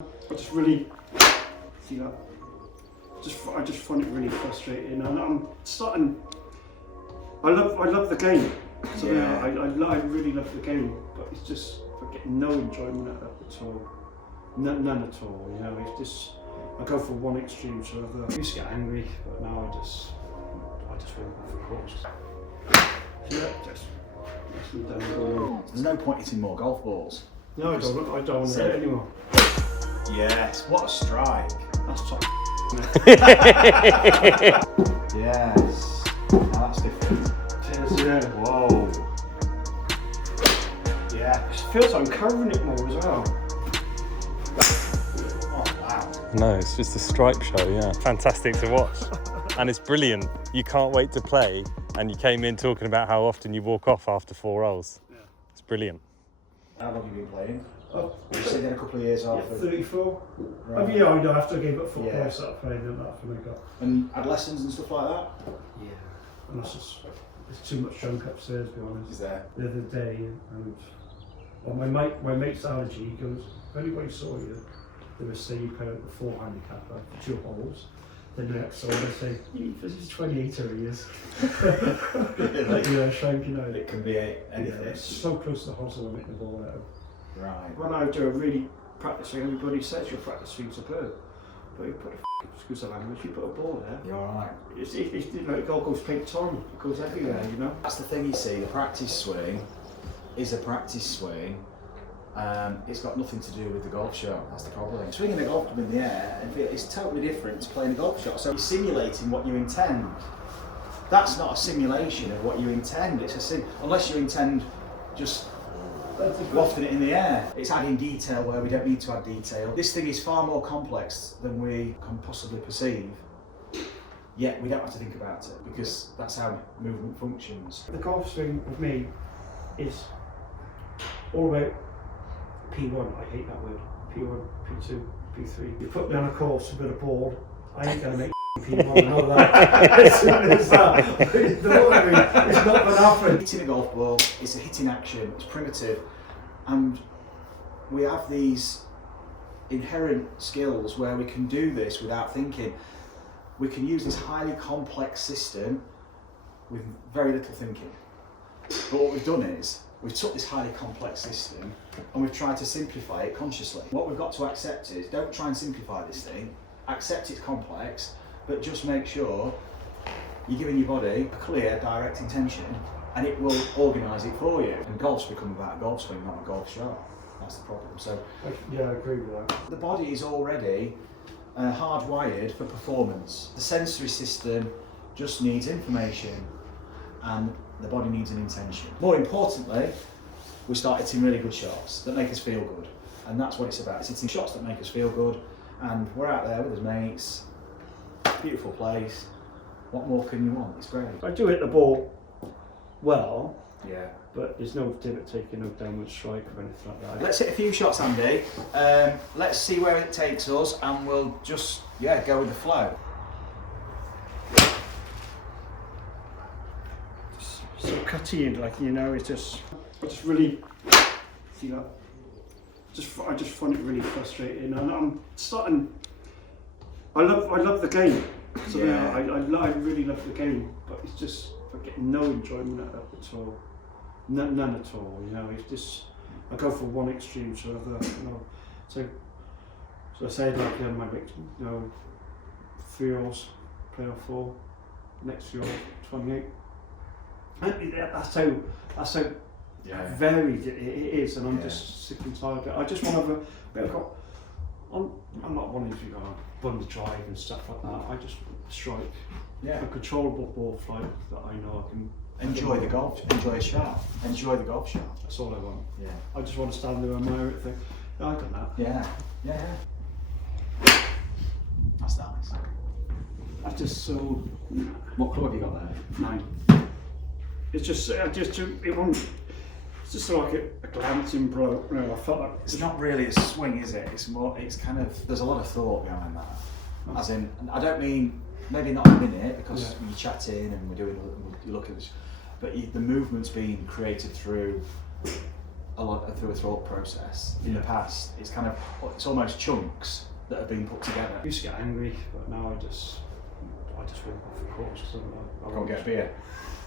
I just really see that. I just find it really frustrating, and I'm starting. I love the game. So yeah, I really love the game, but it's just I get no enjoyment out of it at all. None at all. You know, it's just I go from one extreme to another. I used to get angry, but now I just walk off the course. Yeah, just down the road. There's no point hitting more golf balls. No, I don't want to hit anymore. Yes, what a strike. That's top. Yes, now that's different. Cheers, yeah. Whoa. Yeah. It feels like I'm covering it more as well. Oh, wow. No, it's just a stripe show, yeah. Fantastic to watch. And it's brilliant. You can't wait to play. And you came in talking about how often you walk off after 4 holes. Yeah. It's brilliant. How long have you been playing? Oh, You've seen a couple of years off. Yeah, 34. Right. Yeah, I know. After I gave up football, Yeah. I started playing and that for me. And had lessons and stuff like that? Yeah. And that's just, there's too much junk upstairs, to be honest. Is there? The other day, and well, my mate's allergy, he goes, if anybody saw you, they would say you play like the 4 handicap for 2 holes. Then the next one, they say, this is 28 or he is. Really? Yeah, shanking out. It can be anything. Yeah, it's so close to the hosel and making the ball out. Right. When I do a really practice swing, everybody says your practice swing's superb. But you put excuse the language, you put a ball there. You're alright. It's like it all goes ping-pong, it goes everywhere, you know? That's the thing you see, the practice swing is a practice swing. It's got nothing to do with the golf shot, that's the problem. Swinging a golf club in the air, it's totally different to playing a golf shot. So you're simulating what you intend. That's not a simulation of what you intend. It's unless you intend just wafting it in the air. It's adding detail where we don't need to add detail. This thing is far more complex than we can possibly perceive. Yet we don't have to think about it because that's how movement functions. The golf swing with me is all about P1, I hate that word. P1, P2, P3. You put me on a course with a board, I ain't gonna make P1 and all that. It's that. You know what I mean? It's not gonna happen. Hitting a golf ball is a hitting action, it's primitive, and we have these inherent skills where we can do this without thinking. We can use this highly complex system with very little thinking. But what we've done is, we've took this highly complex system and we've tried to simplify it consciously. What we've got to accept is, don't try and simplify this thing, accept it's complex, but just make sure you're giving your body a clear, direct intention and it will organise it for you. And golf's become about a golf swing, not a golf shot. That's the problem. So, yeah, I agree with that. the body is already hardwired for performance. The sensory system just needs information and the body needs an intention. More importantly, we start hitting really good shots that make us feel good. And that's what it's about. It's hitting shots that make us feel good. And we're out there with his mates. Beautiful place. What more can you want? It's great. I do hit the ball well, Yeah. but there's no divot taking, no downward strike or anything like that. Let's hit a few shots, Andy. Let's see where it takes us and we'll just, go with the flow. So cutty and like, you know, it's just, I just really, see that? I just find it really frustrating, and I'm starting. I love the game. So yeah, I really love the game, but it's just I get no enjoyment out of it at all. None at all. You know, it's just I go from one extreme to another. You know, so I said like my mate, 3 holes, play off 4, next 3 holes, 28. That's how varied it is, and I'm just sick and tired of it. I just want to have a bit of I'm not wanting to go bun the drive and stuff like that. I just strike a controllable ball flight that I know I can enjoy the golf, enjoy a shot, enjoy the golf shot. That's all I want. Yeah. I just want to stand there and admire it and think, I've done that. Yeah. That's nice. That's just so. What club have you got there? 9. It's just it won't. It's just like a glancing blow. You know, I felt like It's not really a swing, is it? It's more. It's kind of. There's a lot of thought behind that. As in, I don't mean maybe not a minute because we're chatting and we're doing. You look at this, but the movement's being created through a lot through a thought process. In the past, it's almost chunks that have been put together. I used to get angry, but now I just walk off the course. I can't get a beer.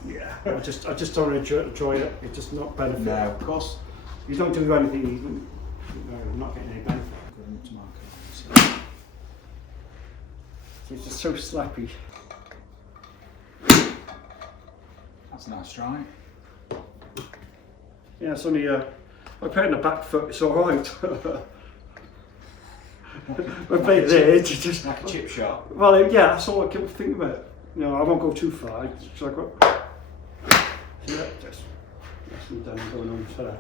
Yeah, I just don't enjoy it. It's just not benefit. No, of course. You don't do anything, you're not getting any benefit. It's just so slappy. That's a nice strike. Yeah, it's only I play in the back foot. It's all right. I play there. It's just like a chip shot. Well, yeah, that's all I keep thinking about. You know, I won't go too far. So I got. Yeah, just that's me done going on fair.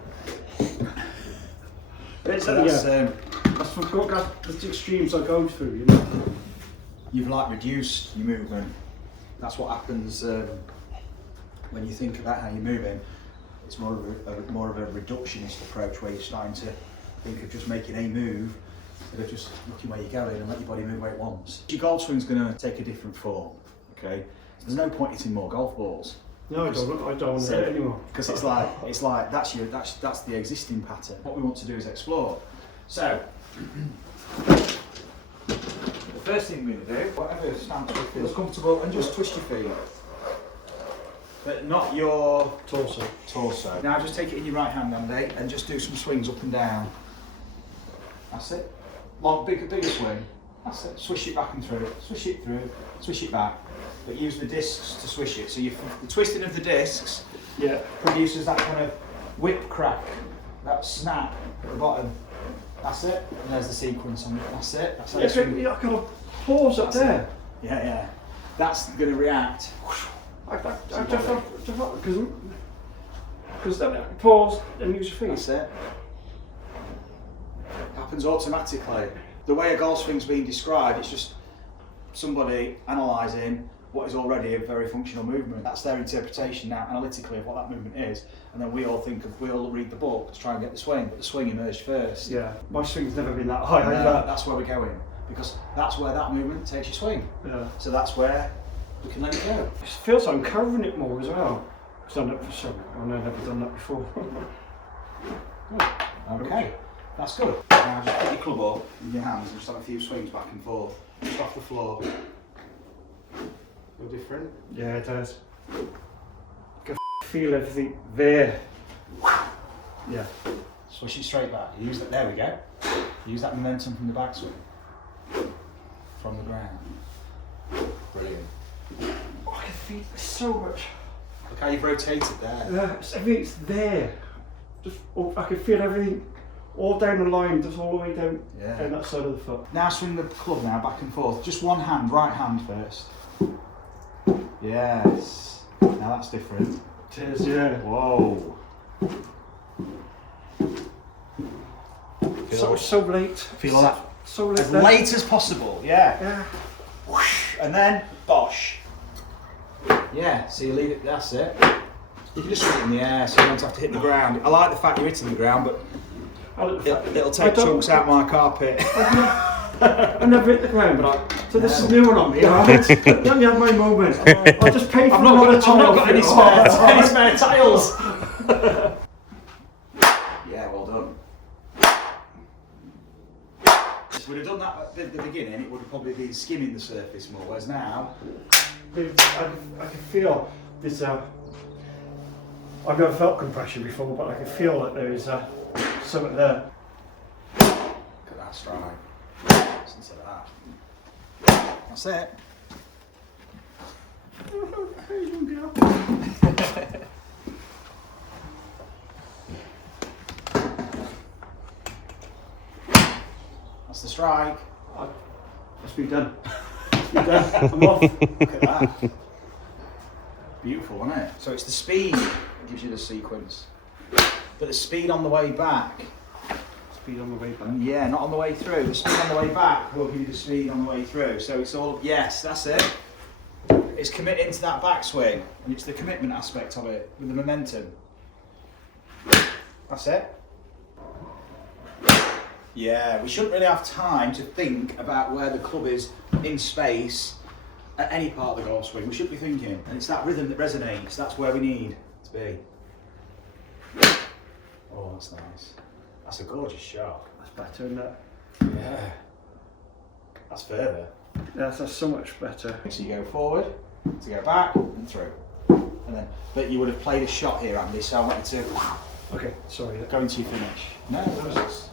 It's that's the extremes I go through. You know. You've like reduced your movement. That's what happens when you think about how you're moving. It's more of a reductionist approach where you're starting to think of just making a move instead of just looking where you're going and let your body move where it wants. Your golf swing's going to take a different form. Okay, so there's no point hitting more golf balls. No, I don't want to hit anymore. Because it's like that's the existing pattern. What we want to do is explore. So the first thing we're going to do, whatever stance you feel comfortable, and just twist your feet, but not your torso. Now just take it in your right hand, Andy, and just do some swings up and down. That's it. Long, bigger swing. That's it. Swish it back and through. Swish it through. Swish it back. But use the discs to swish it. So the twisting of the discs produces that kind of whip crack, that snap at the bottom. That's it. And there's the sequence on it. That's it. That's how you swing. I got a pause up there. Yeah. That's going to react. Because then pause and use your feet. That's it. Happens automatically. The way a golf swing's being described, it's just somebody analysing what is already a very functional movement. That's their interpretation now, analytically, of what that movement is. And then we all read the book to try and get the swing, but the swing emerged first. Yeah, my swing's never been that high. That's where we're going, because that's where that movement takes your swing. Yeah. So that's where we can let it go. It feels like I'm covering it more as well. I've done it for some. I've never done that before. Okay, that's good. Now just put your club up in your hands and just have a few swings back and forth, just off the floor. Feel different? Yeah, it does. I can feel everything there. Yeah. Swish it straight back. Use that. There we go. Use that momentum from the backswing, from the ground. Brilliant. Oh, I can feel so much. Look how you've rotated there. Yeah, everything's there. I can feel everything all down the line, just all the way down that side of the foot. Now swing the club now back and forth. Just one hand, right hand first. Yes. Now that's different. It is, yeah. Whoa. So late. Feel that? So late. As late as possible, yeah. Whoosh. And then bosh. Yeah, so you leave it, that's it. You can just swing it in the air so you don't have to hit the ground. I like the fact you're hitting the ground, but it'll take chunks out my carpet. I never hit the ground, so this is new one on me. Right? Let me have my moment. I'll just pay for another tile. I've not got any spare tiles. Yeah, well done. If we'd have done that at the beginning, it would have probably been skimming the surface more, whereas now... I can feel this. I've never felt compression before, but I can feel that there is something there. Look at that strike. Instead of that. That's it. That's the strike. Must be done. I'm off. Look at that. Beautiful, isn't it? So it's the speed that gives you the sequence. But the speed on the way back. Speed on the way back? Yeah, not on the way through. The speed on the way back will give you the speed on the way through. So it's all, yes, that's it. It's committing to that backswing. And it's the commitment aspect of it, with the momentum. That's it. Yeah, we shouldn't really have time to think about where the club is in space at any part of the golf swing. We should be thinking, and it's that rhythm that resonates. That's where we need to be. Oh, that's nice. That's a gorgeous shot. That's better, isn't it? Yeah. That's further. Yeah, that's so much better. So you go forward, to go back, and through. And then, but you would have played a shot here, Andy, so I want you to Okay, sorry. go into your finish. No, that was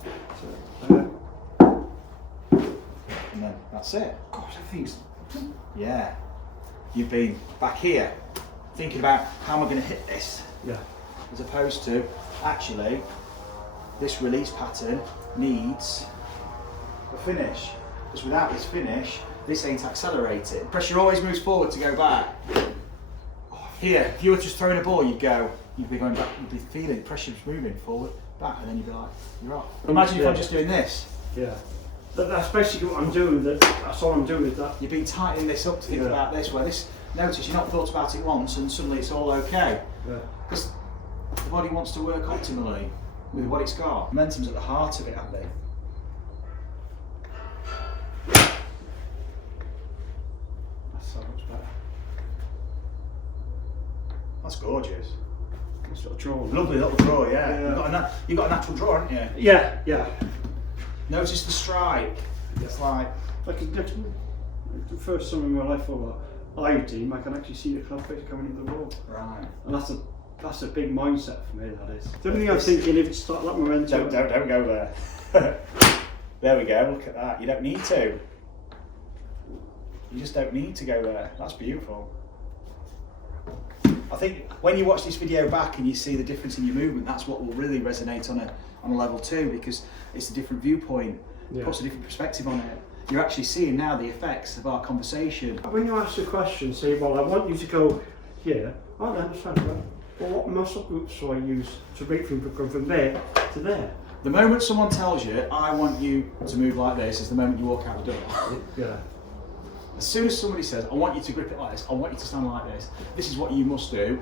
and then that's it. Gosh, I think it's... Yeah. You've been back here, thinking about how am I going to hit this, Yeah. as opposed to, actually, this release pattern needs a finish. Because without this finish, this ain't accelerating. Pressure always moves forward to go back. Here, if you were just throwing a ball, you'd be going back, you'd be feeling pressure's moving forward, back, and then you'd be like, you're off. Imagine if I'm just doing this. Yeah. That's basically what I'm doing. That's all I'm doing with that. You've been tightening this up to think about this, where this, notice you've not thought about it once and suddenly it's all okay. Yeah. Because the body wants to work optimally with what it's got. Momentum's at the heart of it, Andy. That's so much better. That's gorgeous. It's sort of draw. Lovely little draw, yeah. Yeah. You've got a natural draw, haven't you? Yeah, yeah. Notice the strike. It's like the first time in my life for iodine, I can actually see the club face coming into the wall. right. And that's a big mindset for me, that is. The only thing I'm thinking, if it's start that momentum... Don't go there. There we go, look at that. You don't need to. You just don't need to go there. That's beautiful. I think when you watch this video back and you see the difference in your movement, that's what will really resonate on a level 2, because it's a different viewpoint. Yeah. Puts a different perspective on it. You're actually seeing now the effects of our conversation. When you ask a question, say, well, I want you to go here, I understand that. Well, what muscle groups do I use to make from go from there to there? The moment someone tells you, I want you to move like this, is the moment you walk out the door. Yeah. As soon as somebody says, I want you to grip it like this, I want you to stand like this is what you must do,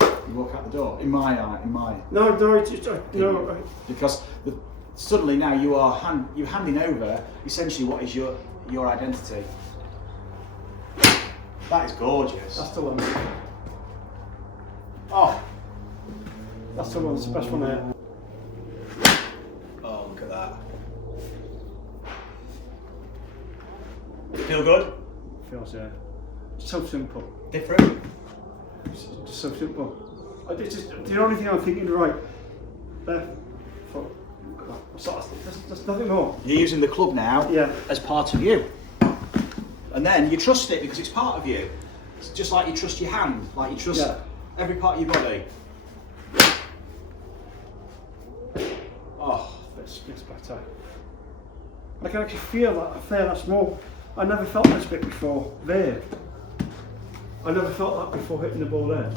you walk out the door. In my eye, No. because suddenly now you're handing over essentially what is your identity. That is gorgeous. That's the one. Oh, That's the one. That's the best one there. oh, look at that. Feel good? Feels so simple. Different? It's just so simple. It's just the only thing I'm thinking, right, left foot. There's nothing more. You're using the club now as part of you. And then you trust it because it's part of you. It's just like you trust your hand, like you trust every part of your body. Oh, It's better. I can actually feel that. I feel that's more. I never felt this bit before there. I never felt that before hitting the ball there.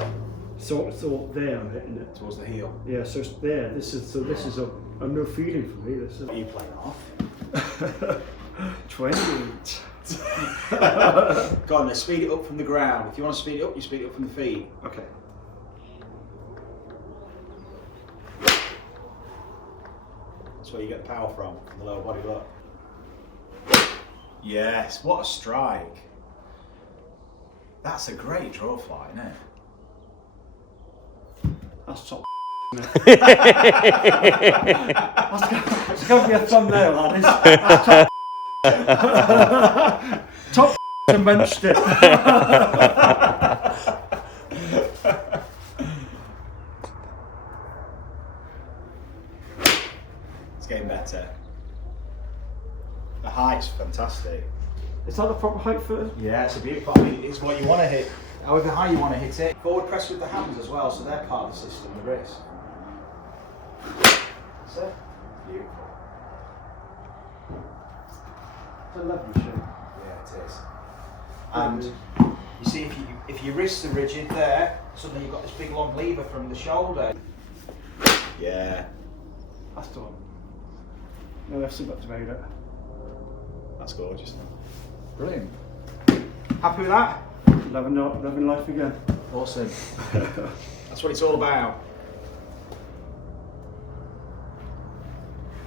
So it's all there. I'm hitting it towards the heel. Yeah, so it's there. This is a new feeling for me. This is. What are you playing off? 20. Go on, let's speed it up from the ground. If you want to speed it up, you speed it up from the feet. Okay. That's where you get the power from the lower body, look. Yes, what a strike. That's a great draw fly, isn't it? That's top. It's going to be a thumbnail, that is. That's top. Top mentioned it. It's getting better. The height's fantastic. Is that the proper height for it? Yeah, it's a beautiful. I mean, it's what you want to hit. However high you want to hit it. Forward press with the hands as well, so they're part of the system, the wrist. That's it. Beautiful. It's a lovely shape. Yeah, it is. And you see, if your wrists are rigid there, suddenly you've got this big long lever from the shoulder. Yeah. That's the one. No, I've still got to make it. That's gorgeous. Brilliant. Happy with that? Loving life again. Awesome. That's what it's all about.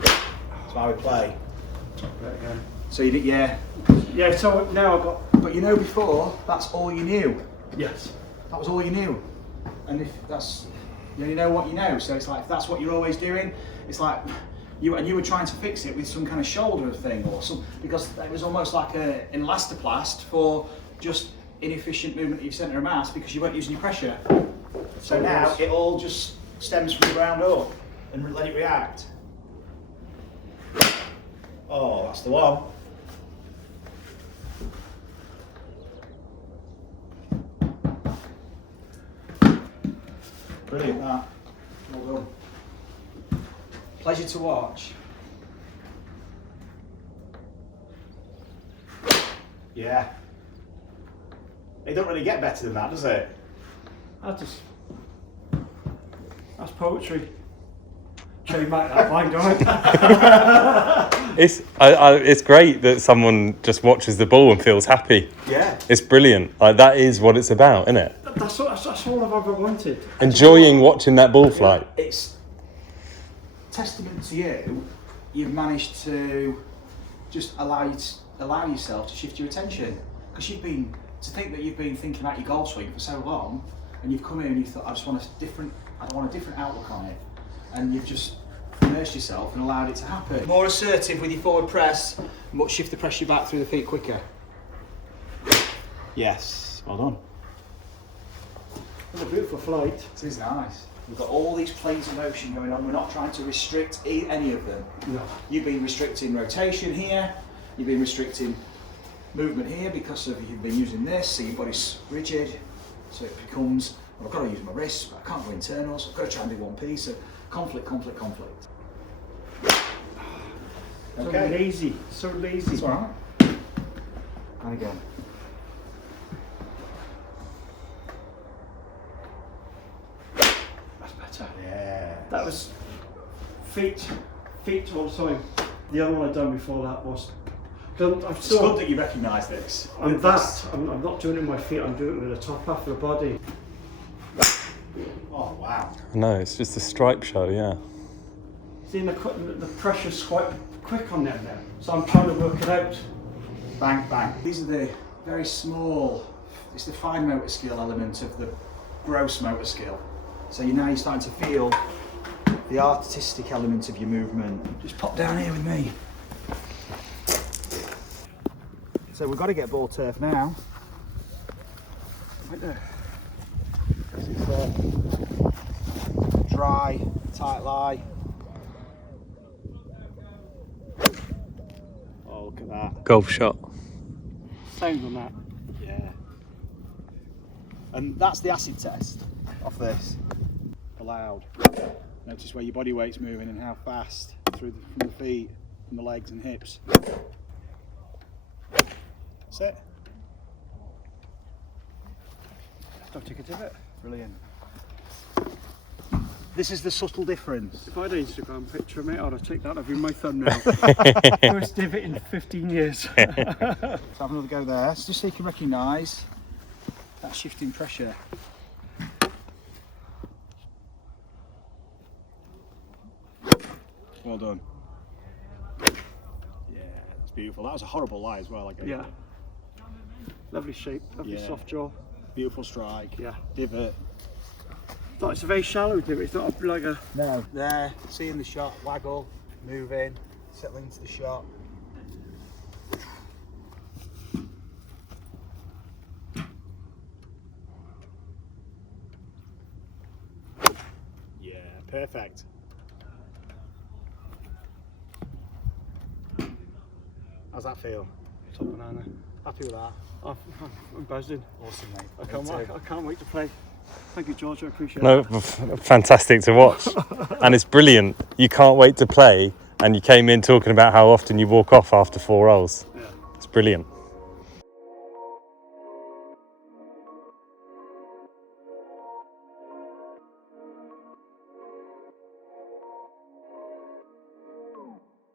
That's why we play. Right again. So you did, yeah. Yeah, so now I've got. But you know before, that's all you knew. Yes. That was all you knew. And if that's You know what you know. So it's like, if that's what you're always doing, it's like you were trying to fix it with some kind of shoulder thing or some, because it was almost like an elastoplast for just inefficient movement of your centre of mass because you weren't using your pressure. So now it all just stems from the ground up and let it react. Oh, that's the one. Brilliant, that. Well done. Pleasure to watch. Yeah. It don't really get better than that, does it? That's poetry. Trademark that line, don't it? It's great that someone just watches the ball and feels happy. Yeah. It's brilliant. Like, that is what it's about, isn't it? That's all I've ever wanted. Enjoying watching that ball flight. It's testament to you. You've managed to just allow yourself to shift your attention, because to think that you've been thinking about your golf swing for so long, and you've come in and you've thought, I want a different outlook on it, and you've just immersed yourself and allowed it to happen. More assertive with your forward press, but shift the pressure back through the feet quicker. Yes, well done. It's a beautiful flight. It is nice. We've got all these planes of motion going on. We're not trying to restrict any of them. No. You've been restricting rotation here. You've been restricting movement here because you've been using this, so your body's rigid. So it becomes, well, I've got to use my wrists, but I can't go internals. I've got to try and do one piece. So conflict. So lazy. So lazy. That's all right. And again. That's better. Yeah. That was feet all the time. The other one I'd done before that was. It's good that you recognise this. I'm not doing it with my feet. I'm doing it with the top half of the body. Oh wow. No, it's just a stripe show, yeah. See, the pressure's quite quick on them now, so I'm trying to work it out. Bang, bang. These are the very small, it's the fine motor skill element of the gross motor skill. So you're starting to feel the artistic element of your movement. Just pop down here with me. So we've got to get ball turf now. Right there. This is dry, tight lie. Oh, look at that. Golf shot. Sound on that. Yeah. And that's the acid test of this. Allowed. Notice where your body weight's moving and how fast from the feet, from the legs and hips. That's it. Don't take a divot. Brilliant. This is the subtle difference. If I had an Instagram picture, mate, I'd have taken that over my thumbnail. First divot in 15 years. Let's have another go there, just so you can recognise that shifting pressure. Well done. Yeah, that's beautiful. That was a horrible lie as well. Yeah. Lovely shape, lovely soft jaw. Beautiful strike. Yeah. Divot. But it's a very shallow divot, it's not like a... No. There, seeing the shot, waggle, move in, settle into the shot. Yeah, perfect. How's that feel? Top banana. Happy with that? I'm buzzing. Awesome, mate. I can't wait to play. Thank you, George, I appreciate No, it. fantastic to watch. And it's brilliant. You can't wait to play, and you came in talking about how often you walk off after 4 holes. Yeah. It's brilliant.